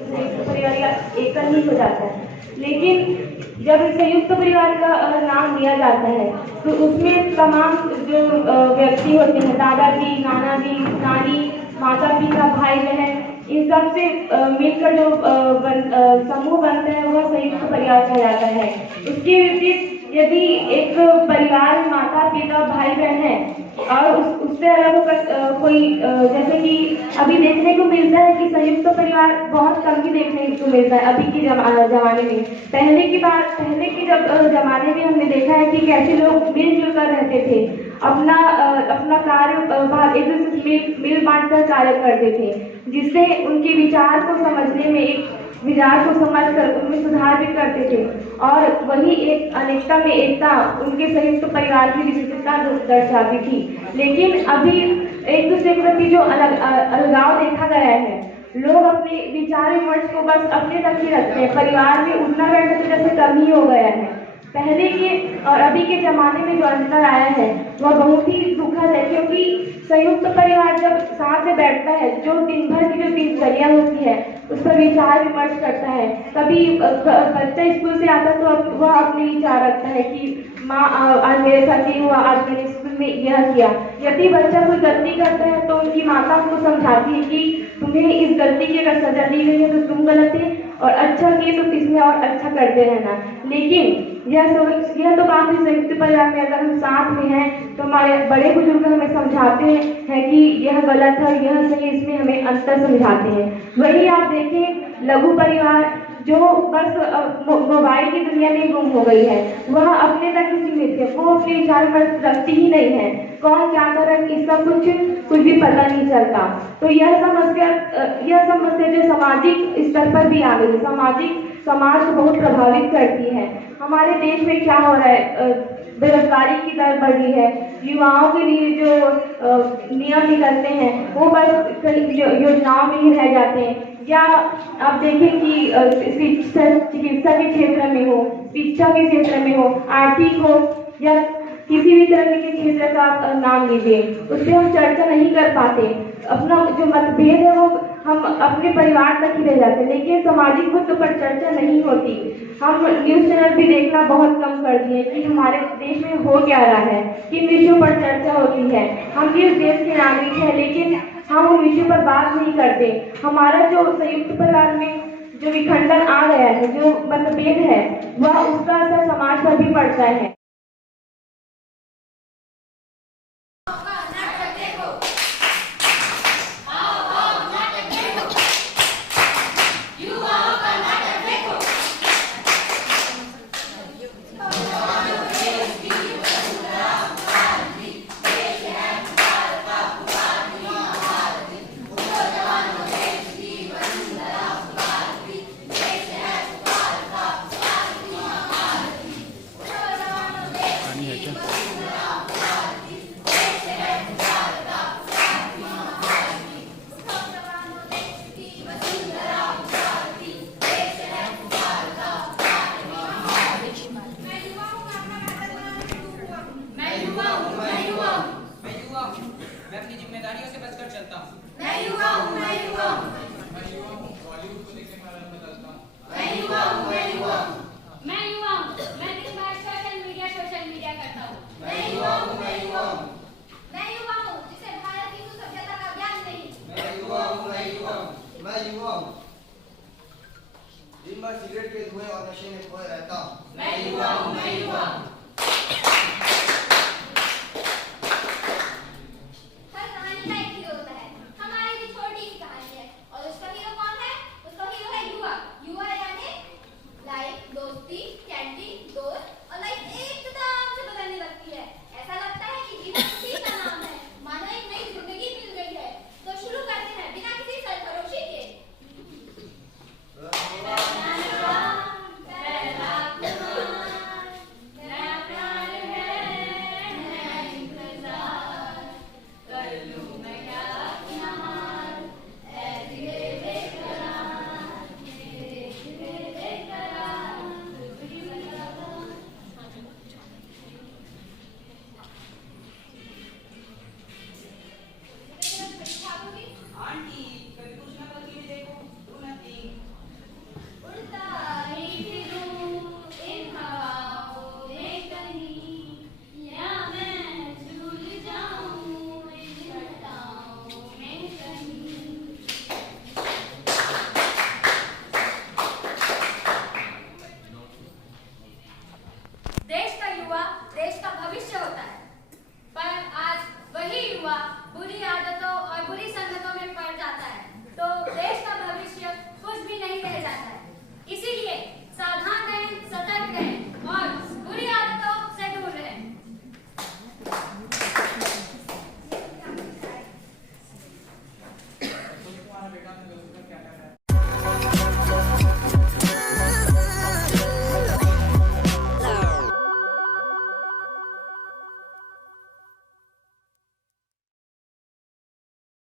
संयुक्त परिवार या एकल ही हो जाता है। लेकिन जब संयुक्त परिवार का नाम लिया जाता है तो उसमें तमाम जो व्यक्ति होते हैं, दादाजी, नानाजी, नानी, माता पिता, भाई बहन, इन सब से मिलकर जो समूह बनता है वह संयुक्त परिवार कहलाता है। उसके विपरीत यदि एक परिवार में माता पिता भाई बहन है और उससे अलग होकर कोई जैसे कि अभी देखने को मिलता है कि संयुक्त परिवार बहुत कम ही देखने को मिलता है अभी के जमाने में। पहले के जब जमाने में हमने देखा है कि कैसे लोग मिलजुल कर रहते थे, अपना कार्य एक दूसरे से मिल बांट कर कार्य करते थे, जिससे उनके विचार को समझने में विचार को समझकर उनमें सुधार भी करते थे। और वही एक अनेकता में एकता उनके संयुक्त परिवार की विशेषता दर्शाती थी। लेकिन अभी एक दूसरे के प्रति जो अलगाव देखा गया है, लोग अपने विचार विमर्श को बस अपने तक ही रखते हैं। परिवार में उठना बैठना तो जैसे कम ही हो गया है। पहले के और अभी के जमाने में जो अंतर आया है वह बहुत ही दुखद है, क्योंकि संयुक्त परिवार जब साथ में बैठता है, जो दिन भर की जो दिनचर्या होती है उस पर विचार विमर्श करता है। कभी बच्चा स्कूल से आता तो वह अपने विचार रखता है कि माँ आज मेरे साथ ये हुआ, आज मैंने स्कूल में यह किया। यदि बच्चा कोई गलती करता है तो उनकी माता उसको समझाती है कि तुम्हें इस गलती की अगर सजा दी गई है तो तुम गलत है, और अच्छा किए तो इसमें और अच्छा करते रहना। लेकिन यह तो बात है संयुक्त परिवार में अगर हम साथ में हैं तो हमारे बड़े बुजुर्ग हमें समझाते हैं कि यह गलत है, यह सही, इसमें हमें अंतर समझाते हैं। वही आप देखें लघु परिवार जो बस मोबाइल की दुनिया में गुम हो गई है, वह अपने तक ही सीमित है, वो अपने विचार पर रखती ही नहीं है। कौन क्या कर रहा है इसका कुछ भी पता नहीं चलता। तो यह समस्या जो सामाजिक स्तर पर भी आ गई है, समाज को बहुत प्रभावित करती है। हमारे देश में क्या हो रहा है, बेरोजगारी की दर बढ़ रही है, युवाओं के लिए जो नियम निकलते हैं वो बस योजनाओं में ही रह जाते हैं। या आप देखें कि चिकित्सा के क्षेत्र में हो, शिक्षा के क्षेत्र में हो, आर्थिक हो, या किसी भी तरह के क्षेत्र का आप नाम लीजिए, उस पर हम चर्चा नहीं कर पाते। अपना जो मतभेद है वो हम अपने परिवार तक ही रह जाते, लेकिन सामाजिक मुद्दों पर चर्चा नहीं होती। हम न्यूज़ चैनल भी देखना बहुत कम कर दिए कि हमारे देश में हो क्या रहा है, किन विषयों पर चर्चा होती है। हम भी उस देश के नागरिक हैं, लेकिन हम उन विषयों पर बात नहीं करते। हमारा जो संयुक्त परिवार में जो विखंडन आ गया है, जो मतभेद है, वह उसका असर समाज पर भी पड़ता है। दिन भर सिगरेट के धुएं और नशे में खोए रहता हूँ। मैं युवा हूँ, मैं युवा हूँ। हर कहानी का एक हीरो होता है। हमारी भी छोटी सी कहानी है और उसका हीरो कौन है? उसका हीरो है युवा। युवा यानी लाइफ, दोस्ती, कैंटीन, दोस्त और लाइफ एकदम से बदलने लगती है। ऐसा लगता है कि जीवन उसी का नाम है, मानो एक नई जिंदगी मिल गई है। तो शुरू करते हैं बिना किसी सरफरोशी के। मैं युवा बुरी आदतों और बुरी संगतों में पड़ जाता है तो देश का भविष्य कुछ भी नहीं रह जाता है। इसीलिए सावधान